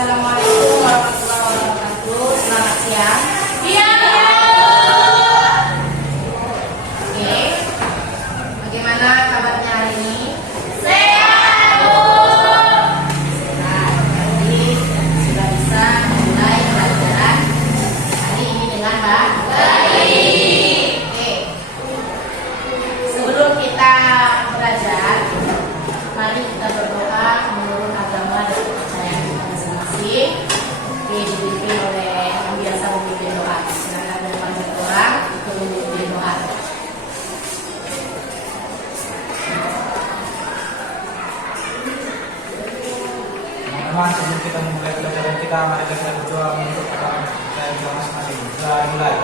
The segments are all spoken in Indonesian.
Assalamualaikum warahmatullahi wabarakatuh. Selamat siang. Iya. Oke. Bagaimana kabarnya hari ini? Sehat. Sehat. Jadi sudah bisa mulai pelajaran hari ini dengan baik. Oke. Sebelum kita belajar, mari kita berdoa menurut agama dan kepercayaan kita masing-masing. Dipimpin oleh yang biasa memimpin doa. Silakan depan orang untuk memimpin doa. Teman-teman, sebelum kita memulai pelajaran kita, mari kita berdoa untuk agama kepercayaan kita masing-masing. Mulai.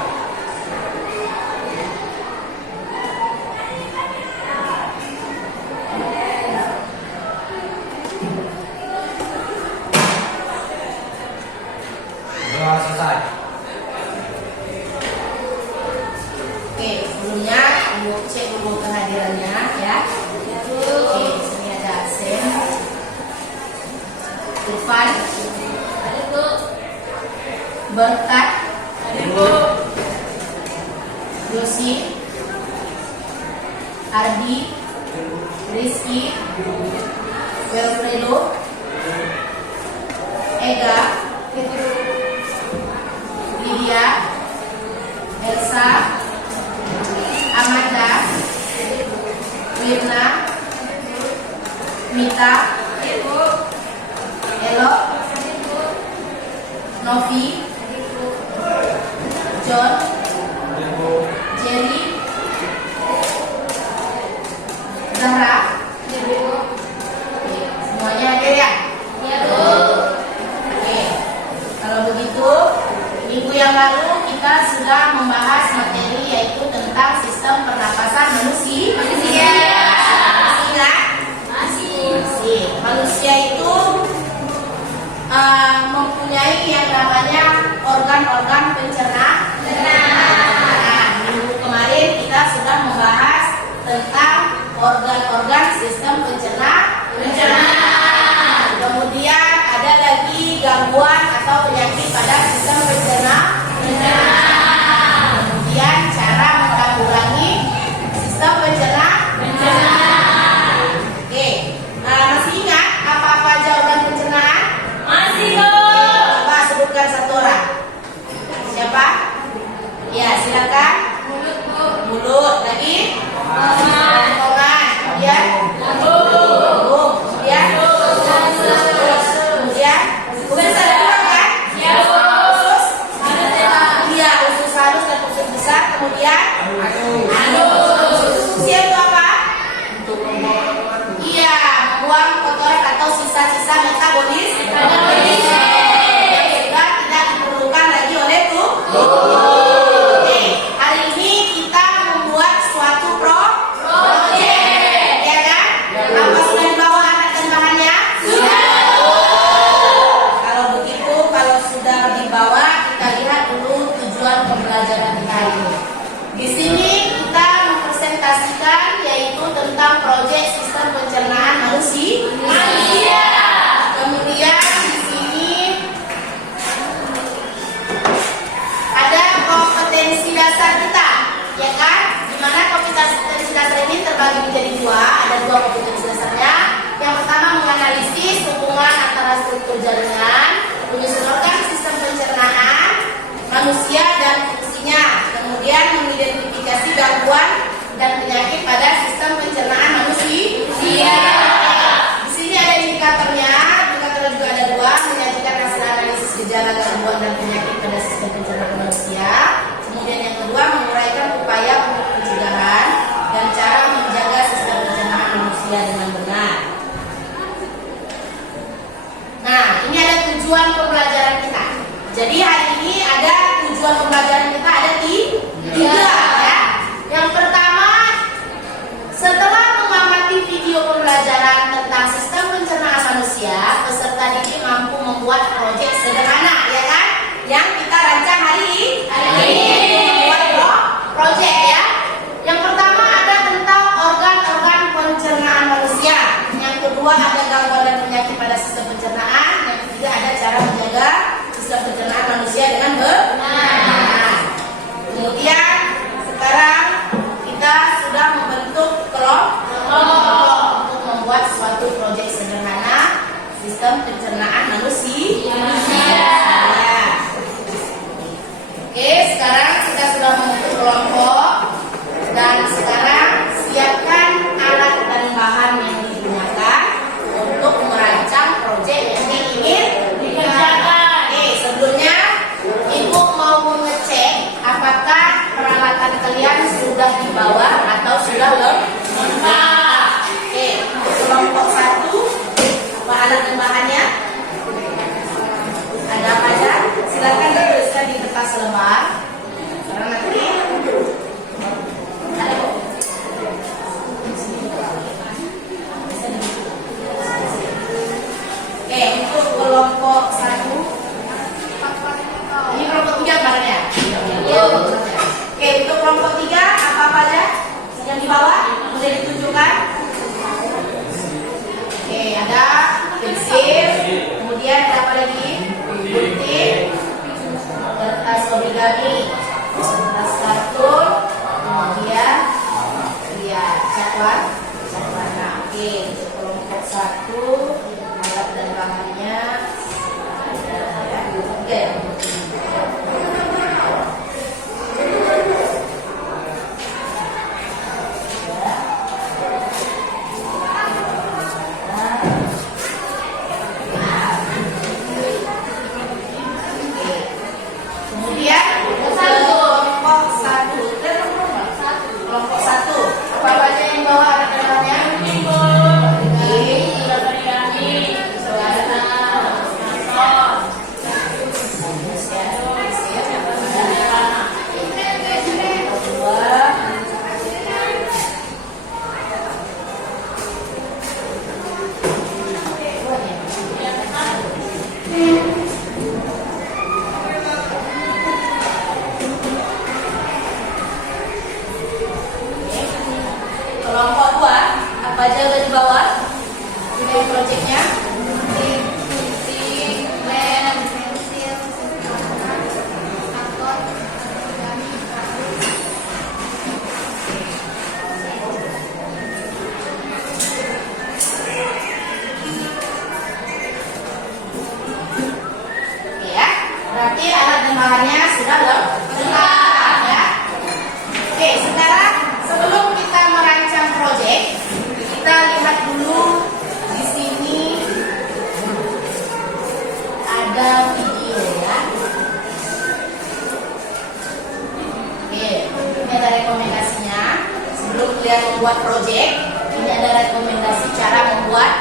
Doa selesai. Oke, sebelumnya Ibu cek dulu kehadirannya ya. Oke, sini ada Asen, Irfan, Berkat, Yosi, Ardi, Rizky, Wilfredo, Ega, Lydia, Elsa, Amanda, Wirna, Mita, Elok, Novi, John, Jerry, Zahra. Oke, semuanya hadir ya? Oke, kalau begitu minggu yang lalu kita sudah membahas materi yaitu tentang sistem pernapasan manusia. Masih. Manusia itu mempunyai yang namanya organ-organ pencernaan. Nah, minggu kemarin kita sudah membahas tentang organ-organ sistem pencernaan. Kemudian ada lagi gangguan atau penyakit pada sistem pencernaan. Kemudian cara menanggulangi sistem pencernaan. Oke, masih ingat apa-apa aja organ pencernaan? Masih. Coba sebutkan satu orang. Siapa? Ya, silakan. Mulut. Lagi? Kerongkongan. Kemudian? Lambung. Kemudian? Kemudian? Bukan salah kan? Usus. Iya, usus halus dan usus besar. Kemudian? Anus. Usus fungsinya itu apa? Iya, membuang kotoran atau sisa-sisa metabolis yang sudah tidak diperlukan lagi oleh tubuh. Oke, hari ini kita membuat suatu project, ya kan? Apa sudah dibawa alat dan bahannya? Kalau begitu, kalau sudah dibawa, kita lihat dulu tujuan pembelajaran kita hari ini. Di sini kita mempresentasikan yaitu tentang proyek sistem pencernaan manusia. Kemudian di sini ada kompetensi dasar kita, ya kan? Di mana kompetensi dasar ini terbagi menjadi dua. Ada dua kompetensi dasarnya. Yang pertama menganalisis hubungan antara struktur jaringan, menyusun organ sistem pencernaan manusia dan fungsinya. Kemudian mengidentifikasi gangguan dan penyakit pada sistem pencernaan manusia. Di sini ada indikatornya. Indikatornya juga ada dua, menyajikan hasil analisis gejala gangguan dan penyakit pada sistem pencernaan manusia. Kemudian yang kedua, menguraikan upaya untuk pencegahan dan cara menjaga sistem pencernaan manusia dengan benar. Nah, ini ada tujuan pembelajaran kita. Jadi hari ini ada tujuan pembelajaran kita ada tiga ya. Yang pertama, setelah mengamati video pembelajaran tentang sistem pencernaan manusia, peserta didik mampu membuat proyek sederhana, ya kan? Yang kita rancang hari ini membuat proyek ya. Yang pertama ada tentang organ-organ pencernaan manusia. Yang kedua ada gangguan dan penyakit pada sistem pencernaan. Yang ketiga ada cara sistem pencernaan manusia. Ya. Oke, sekarang kita sudah membentuk kelompok dan sekarang siapkan alat dan bahan yang digunakan untuk merancang proyek yang ingin dikerjakan. Oke, sebelumnya Ibu mau mengecek apakah peralatan kalian sudah dibawa atau sudah lengkap. Oke, kelompok 1, apa alat dan bahannya? Ada apa aja? Silakan dituliskan di kertas lembar. Sekarang nanti ada kok. Oke, untuk kelompok 1, ini kelompok 3 barangnya. Oke, untuk kelompok 3 apa aja yang dibawa? Boleh ditunjukkan? Oke, ada pensil, kemudian ada apa lagi? Gunting, kertas origami, kertas karton, kemudian cat warna. Oke, untuk kelompok 1 alat dan bahannya ada ya. Oke. Kemudian kelompok 1 apa aja yang bawa alat-alatnya? Kelompok 2 apa aja udah dibawa? Ini proyeknya. Gunting, lem, pensil, karton, origami, Oke ya, berarti alat dan bahannya sudah lengkap ya. Oke, sekarang sebelum kita merancang proyek, kita lihat dulu di sini ada video ya. Oke, ini ada rekomendasinya. Sebelum kalian membuat proyek, ini ada rekomendasi cara membuat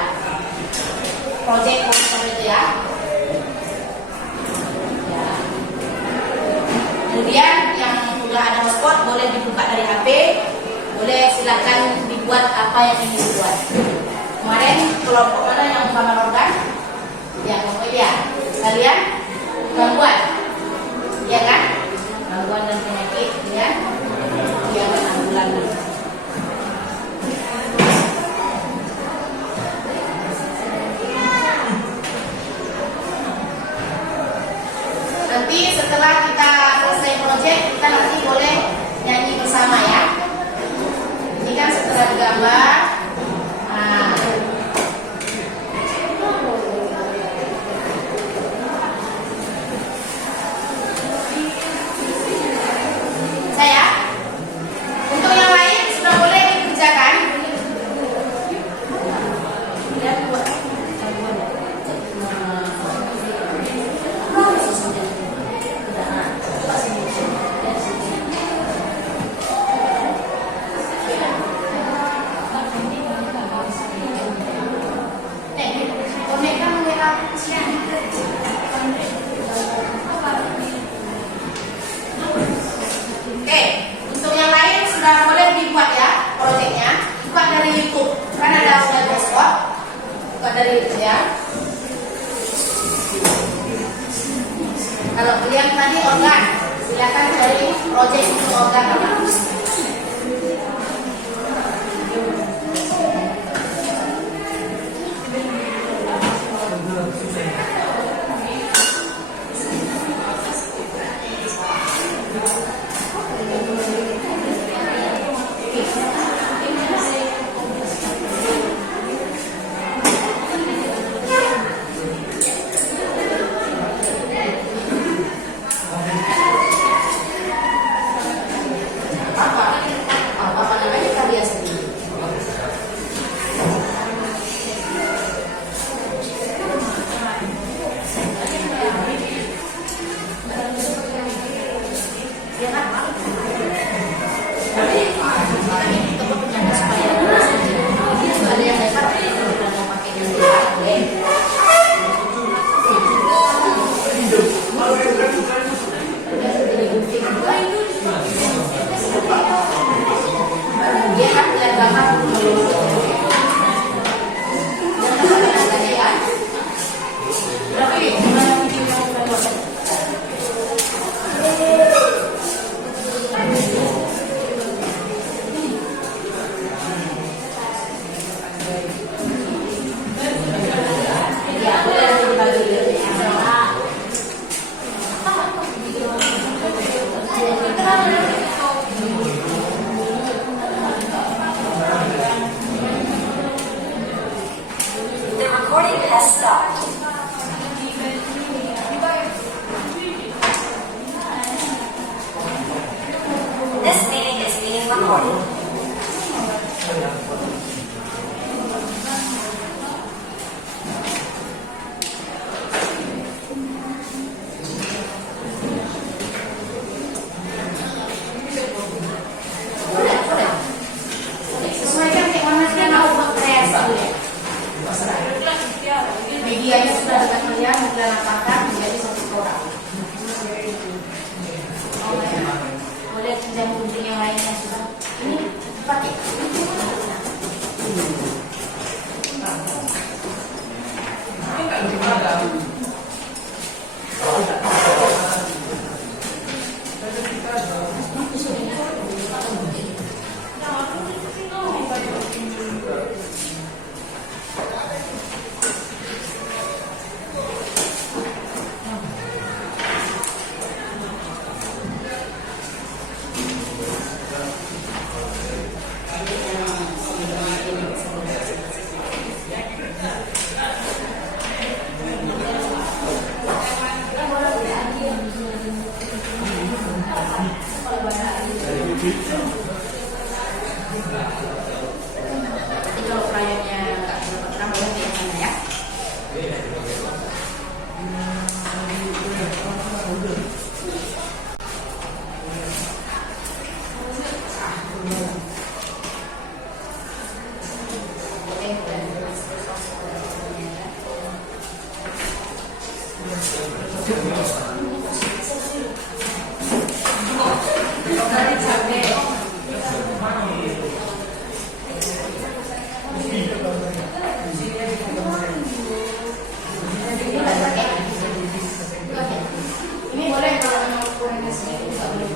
proyek komputer itu ya. Kemudian yang sudah ada hotspot boleh dibuka dari HP, boleh silakan dibuat apa yang ingin dibuat. Kemarin kelompok mana yang kamar organ? Ya, ya. Kalian gangguan, ya kan? Gangguan dan penyakit, ya. Ya, penanggulangan. Nanti setelah kita selesai proyek, kita nanti boleh nyanyi bersama ya. Ini kan setelah digambar. Nah. Saya, untuk yang lain sudah boleh dikerjakan. Oke, untuk yang lain sudah boleh dibuat ya proyeknya. Buka dari YouTube, kan ada Webspot. Buka dari YouTube ya. Kalau kalian tadi organ, silakan cari proyek untuk organ. Recording has stopped. This meeting is being recorded. Sesuaikan kayak mana dia mau buat kreasi ya. Medianya sudah dekat kalian, sudah lapangkan menjadi satu orang. Boleh pinjam gunting yang lainnya sudah. Ini pakai. Kalau kliennya nggak dapat boleh yang mana ya? Ini boleh kalau memang kurangnya sedikit nggak boleh.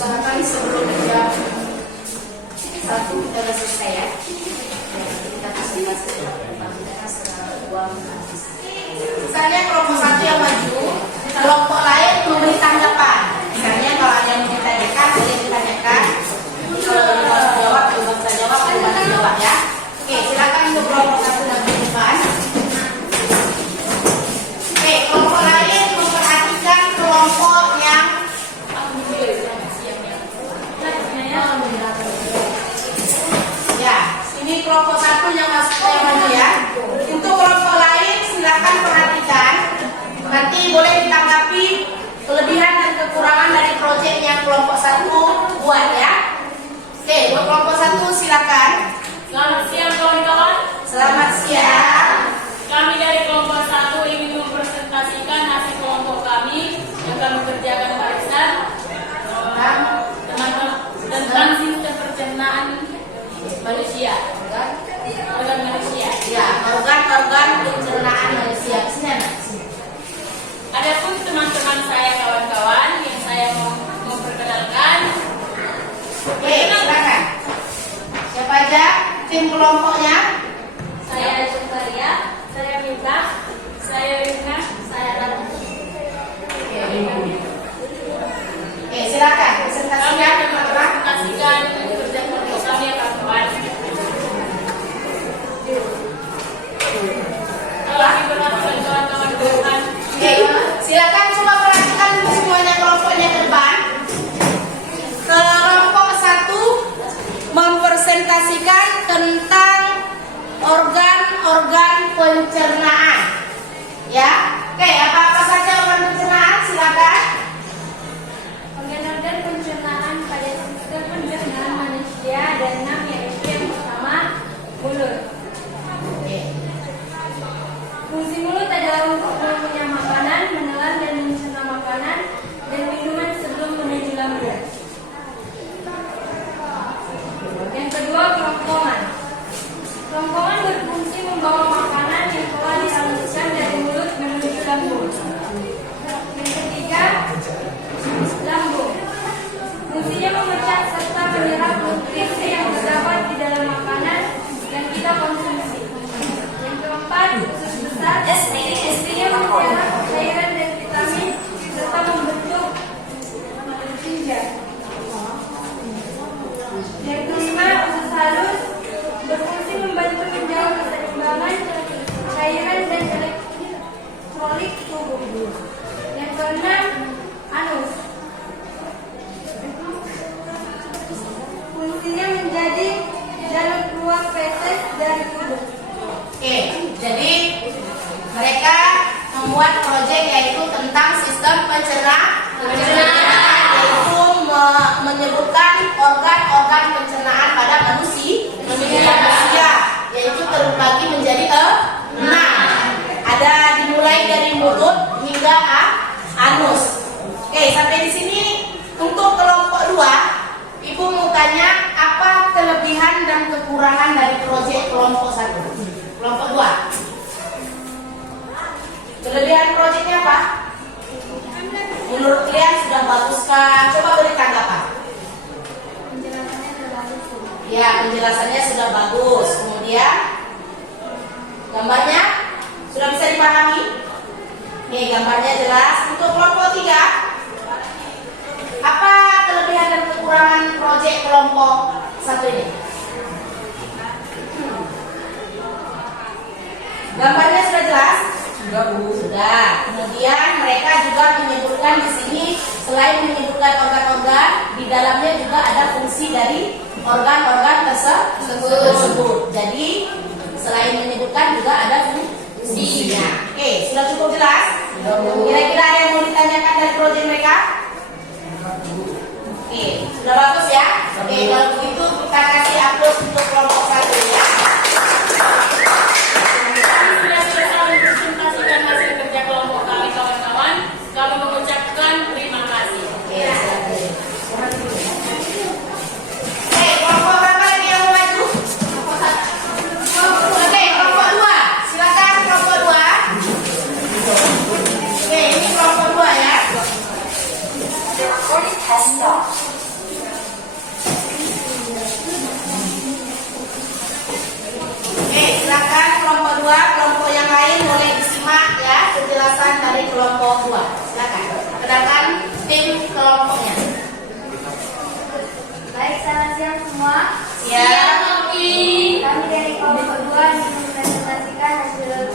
Usahakan sebelum jam 1 kita sudah selesai ya. Kita kasih uang. Misalnya kelompok 1 yang maju, kelompok lain memberi tanggapan. Misalnya kalau ada yang ditanyakan, boleh ditanyakan. Jawab, bisa jawab, bisa jawab ya. Oke, silakan untuk kelompok 1 dan depan. Oke, kelompok lain memperhatikan kelompok yang ya, ini kelompok 1 yang maju ya. Untuk kelompok lain silakan perhatikan. Nanti boleh ditanggapi kelebihan dan kekurangan dari proyek yang kelompok 1 buat ya. Oke, buat kelompok 1 silakan. Selamat siang kawan-kawan. Selamat siang. Kami dari kelompok 1 ingin mempresentasikan hasil kelompok kami yang kami kerjakan barisan tentang sistem pencernaan manusia. Organ manusia. Ya, organ pencernaan manusia. Sini. Adapun teman-teman saya kawan-kawan yang saya mau memperkenalkan. Oke, silakan. Siapa aja tim kelompoknya? Saya Maria, saya Mita, saya Rina, saya Ratu. Oke, silakan presentasinya Kami teman-teman. mempresentasikan kerja kelompok kami ya kawan-kawan. Kami berhasil kawan-kawan Tuhan. Oke, silakan coba perhatikan semuanya kelompoknya ke depan. Kelompok 1 mempresentasikan tentang organ pencernaan. Ya, oke, apa-apa saja organ pencernaan? Silakan. Organ-organ pencernaan pada sistem pencernaan manusia ada 6, yaitu yang pertama mulut. Oke. Fungsi mulut adalah untuk mengunyah makanan, menelan dan mencerna makanan dan minuman sebelum menuju lambung. Yang kedua, kerongkongan. Kerongkongan berfungsi membawa makanan yang telah dihaluskan dari mulut menuju lambung. Yang ketiga, lambung. Fungsinya memecah serta menyerap nutrisi yang terdapat di dalam makanan yang kita konsumsi. Yang keempat, usus besar. This meeting is Fungsinya being recorded. mencerna cairan dan vitamin serta membentuk ginjal. Yang kelima, usus halus berfungsi membantu menjaga keseimbangan cairan dan elektrolit tubuh. Yang keenam, anus. Fungsinya menjadi jalur keluar feses dari tubuh. Oke, jadi mereka membuat proyek yaitu tentang sistem pencernaan, yaitu menyebutkan organ-organ pencernaan pada manusia, yaitu terbagi menjadi 6. Ada dimulai dari mulut hingga anus. Oke, sampai di sini untuk kelompok 2. Ibu mau tanya apa kelebihan dan kekurangan dari proyek kelompok 1? Kelompok 2. Kelebihan proyeknya apa? Menurut kalian sudah baguskah? Coba beri tanggapan. Penjelasannya terbatas. Ya, penjelasannya sudah bagus. Kemudian gambarnya sudah bisa dipahami? Nih, gambarnya jelas. Untuk kelompok 3, apa kelebihan dan kekurangan proyek kelompok 1 ini? Gambarnya sudah jelas? Sudah, Bu. Sudah. Kemudian mereka juga menyebutkan di sini selain menyebutkan organ-organ, di dalamnya juga ada fungsi dari organ-organ tersebut. Jadi selain menyebutkan juga ada fungsinya. Oke, sudah cukup jelas? Kira-kira ada yang mau ditanyakan dari proyek mereka? Oke, sudah bagus ya? Oke, kalau begitu kita kasih upload untuk kelompok 1 ya. Sudah selesai mempresentasikan hasil kerja kelompok kami, kawan-kawan. Kami mengucapkan terima kasih. Oke, kelompok berapa lagi yang mau maju? Oke, kelompok 2. Silakan kelompok 2. Oke, ini kelompok 2 ya. The recording has stopped. Oke, silakan kelompok 2, kelompok yang lain boleh disimak ya penjelasan dari kelompok 2. Silakan. Kenalkan tim kelompoknya. Baik, selamat siang semua. Ya. Kami dari kelompok 2 mempresentasikan hasil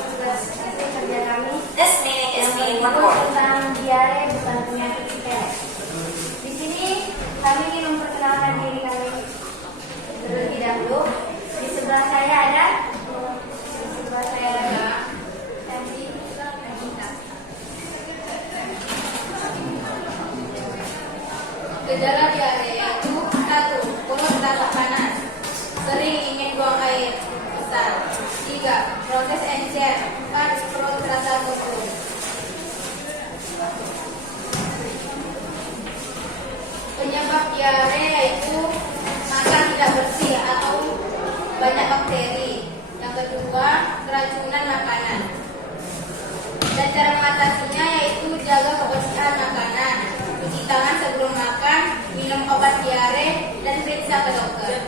kerja kami This meeting is being yaitu recorded. tentang diare bukan penyakit sepele. Di sini kami ingin memperkenalkan diri kami terlebih dahulu. Di sebelah saya ada Sandy. Gejala diare yaitu 1. Perut terasa panas, sering ingin buang air besar. 3. Proses encer. 4. Perut terasa kosong. Penyebab diare yaitu makan tidak bersih atau banyak bakteri. Yang kedua, keracunan makanan. Dan cara mengatasinya yaitu jaga kebersihan makanan, cuci tangan sebelum makan, minum obat diare, dan periksa ke dokter.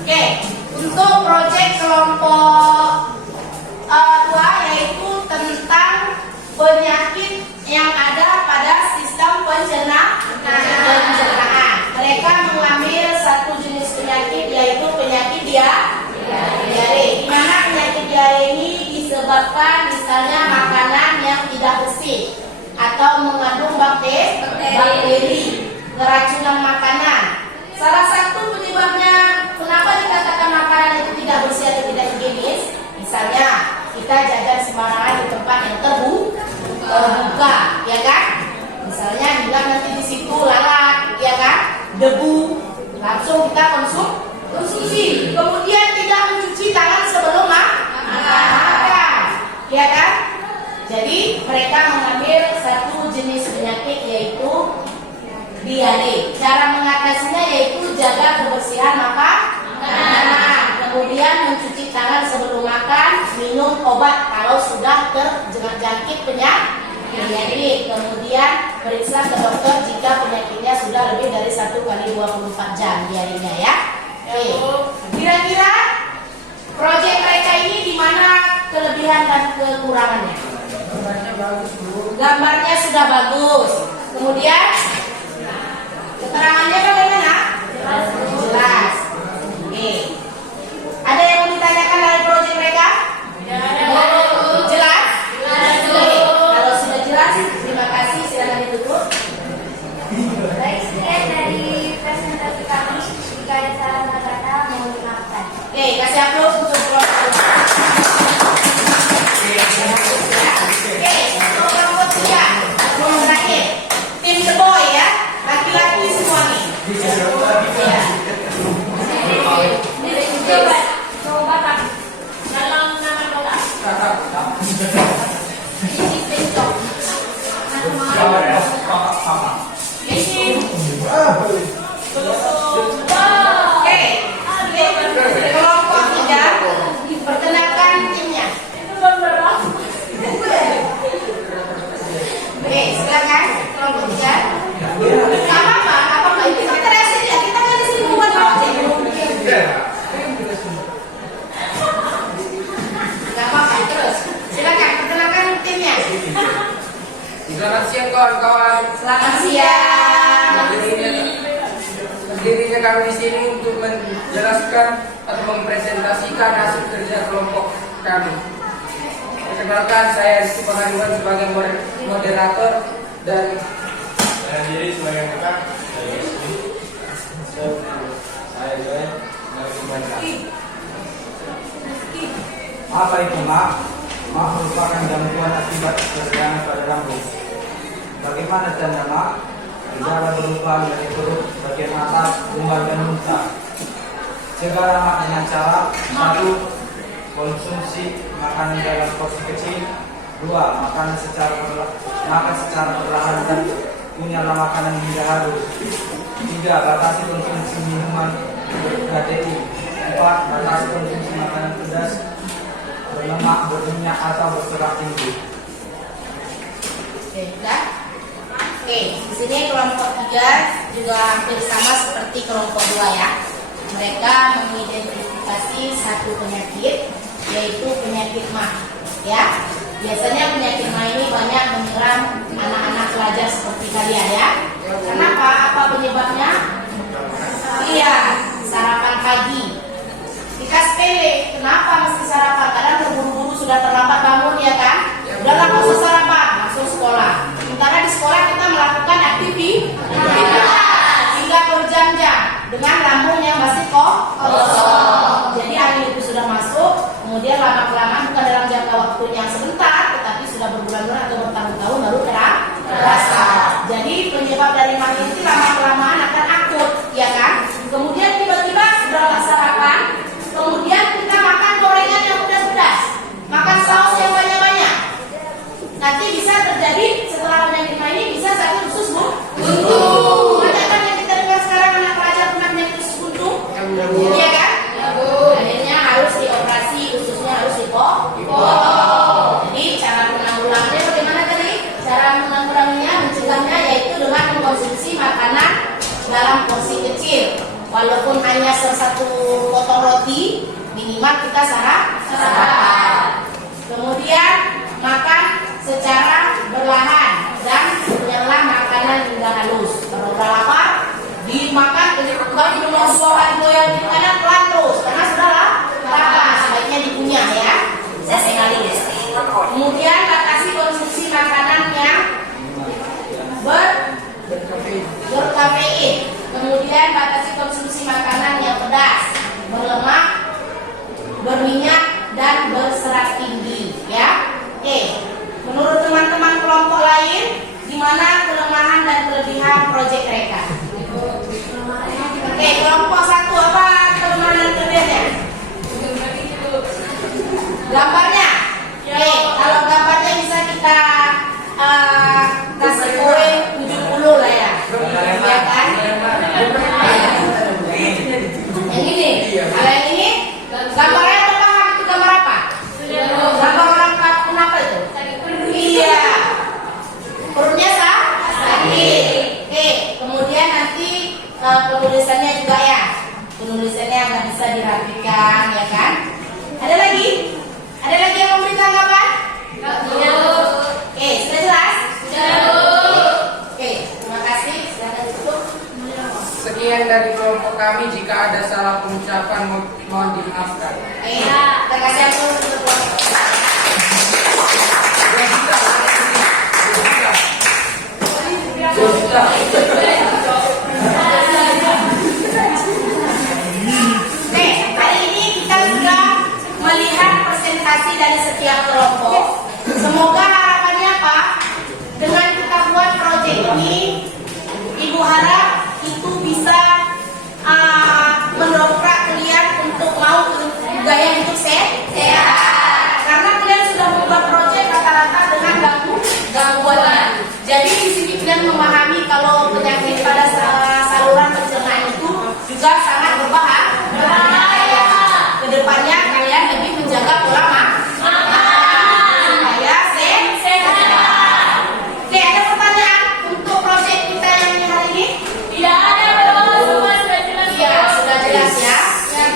Oke, untuk proyek kelompok 2 yaitu tentang penyakit yang ada pada sistem pencernaan. Mereka mengambil satu jenis menyebabkan misalnya makanan yang tidak bersih atau mengandung bakteri, keracunan makanan. Salah satu penyebabnya kenapa dikatakan makanan itu tidak bersih atau tidak higienis, misalnya kita jajan sembarangan di tempat yang terbuka, ya kan? Misalnya bilang nanti di situ lalat, ya kan? Debu, langsung kita konsumsi. Kemudian tidak mencuci tangan sebelum makan, ya kan? Jadi mereka mengambil satu jenis penyakit yaitu diare. Cara mengatasinya yaitu jaga kebersihan makanan, kemudian mencuci tangan sebelum makan, minum obat kalau sudah terjangkit penyakit, kemudian periksa ke dokter jika penyakitnya sudah lebih dari 1 kali 24 jam diarenya, ya. Oke. Kira-kira proyek mereka ini di mana kelebihan dan kekurangannya? Gambarnya sudah bagus. Kemudian keterangannya bagaimana? Jelas. Oke. Ada yang mau ditanyakan dari proyek mereka? Jelas? Oke. Kalau sudah jelas, terima kasih. Silakan ditutup. Baik, sekian dari presentasi kami. Jika ada salah kata, mohon dimaafkan. Oke, kasih aplaus untuk kelompok. Oke, kelompok 3. Kelompok terakhir. Tim The Boy, ya. Laki-laki semua nih. Ya. Coba tak. Dalam nama doa. Oke, kelompok 3. Perkenalkan timnya. Oke, silakan kelompok 3. Apa-apa, kita terasin ya. Kita kan di sini buat project. Gak apa-apa, terus. Silakan perkenalkan timnya. Selamat siang kawan-kawan. Selamat siang. Berdirinya kami di sini untuk menjelaskan atau mempresentasikan hasil kerja kelompok kami. Perkenalkan, saya Rizky Pangaribuan sebagai moderator dan Saya diri sebagai kakak. Saya Rizky. Saya Joel dari Kubantan. Apa itu mak? Mak merupakan gangguan akibat ketegangan pada lambung. Bagaimana tanda mak? Gejala berupa nyeri perut, bagian atas, gumpal dan muntah. Cegah mak dengan cara 1. Konsumsi makanan dalam porsi kecil. 2. Makan secara perlahan dan punyalah makanan hingga halus. 3. Batasi konsumsi minuman berKDI. 4. Batasi konsumsi makanan pedas, berlemak, berminyak atau berserat tinggi. Oke, sudah? Oke, di sini kelompok 3 juga hampir sama seperti kelompok 2, ya. Mereka mengidentifikasi satu penyakit, yaitu penyakit MAH, ya. Biasanya penyakit MAH ini banyak menyerang anak-anak pelajar seperti kalian, ya. Kenapa? Apa penyebabnya? Iya, sarapan pagi. Kita sepele, kenapa mesti sarapan? Kadang terburu-buru sudah terlambat bangun, ya kan? Udahlah nggak usah sarapan, langsung sekolah. Sementara di sekolah kita melakukan aktivitas hingga berjam-jam dengan lambung yang masih kosong. Jadi angin itu sudah masuk, kemudian lama-kelamaan bukan dalam jangka waktu yang sebentar, tetapi sudah berbulan-bulan atau bertahun-tahun baru terasa. Jadi penyebab dari MAH itu lama-kelamaan akan akut, ya kan? Kemudian tiba-tiba sudah nggak sarapan, kemudian kita makan gorengan yang pedas-pedas, makan saus yang banyak-banyak. Nanti bisa terjadi setelah penyakit MAH ini bisa sakit usus buntu. Ada kan yang kita dengar sekarang anak pelajar kena penyakit usus buntu? Iya kan? Akhirnya harus dioperasi, ususnya harus dipotong. Jadi cara menanggulanginya bagaimana tadi? Cara menanggulanginya, mencegahnya yaitu dengan mengkonsumsi makanan dalam porsi kecil. Walaupun hanya satu potong roti, minimal kita sarapan. Kemudian makan secara berlahan dan menyelah makanan hingga halus. Kalau udah lapar, dimakan bukan minum suara doyan makanan pelan terus karena sudah lapar. Sebaiknya dikunyah, ya. This is ada salah pengucapan mohon dimaafkan. Iya, terima kasih untuk Oke, hari ini kita sudah melihat presentasi dari setiap kelompok. Semoga harapannya apa? Dengan kita buat proyek ini, Ibu harap itu bisa mendongkrak kalian untuk mau gaya hidup sehat. Karena kalian sudah membuat proyek rata-rata dengan gangguan. Jadi di sini kalian memahami kalau penyakit pada saluran pencernaan itu juga sangat berbahaya. Kedepannya kalian lebih menjaga pola makan supaya sehat. Oke, ada pertanyaan untuk proyek kita yang hari ini? Tidak ada, semua sudah jelas. Iya, sudah jelas ya.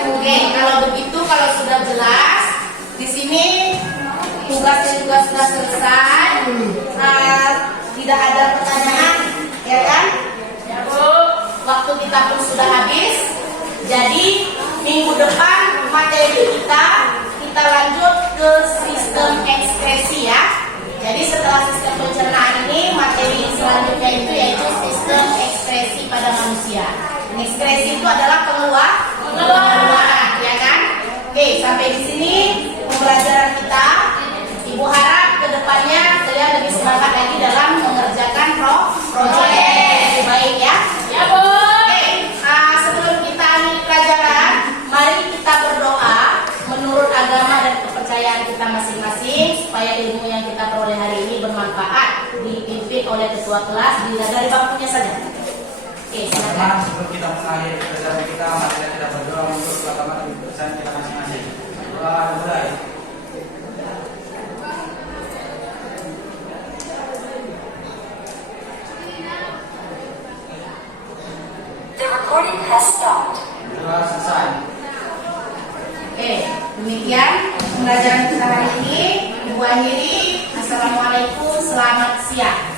Oke, kalau begitu, kalau sudah jelas, di sini tugasnya juga sudah selesai. Tidak ada pertanyaan, ya kan? Ya, Bu. Waktu kita pun sudah habis. Jadi minggu depan materi kita lanjut ke sistem ekskresi ya. Jadi setelah sistem pencernaan ini, materi selanjutnya itu yaitu sistem ekskresi pada manusia. Ekskresi itu adalah pengeluaran, ya kan? Oke, sampai di sini pembelajaran kita. Ibu harap kedepannya kalian lebih semangat lagi dalam mengerjakan proyek lebih baik ya. Ya, Bu. Oke, sebelum kita akhiri pelajaran, mari kita berdoa menurut agama dan kepercayaan kita masing-masing supaya ilmu yang kita peroleh hari ini bermanfaat, dipimpin oleh ketua kelas, dari bangkunya saja. Oke, silakan. Teman-teman, sebelum kita mengakhiri pelajaran kita, mari kita berdoa untuk keselamatan kebersihan kita masing-masing. Doa mulai. The recording has stopped. Doa selesai. Oke, demikian pembelajaran kita hari ini. Ibu akhiri. Assalamualaikum, selamat siang.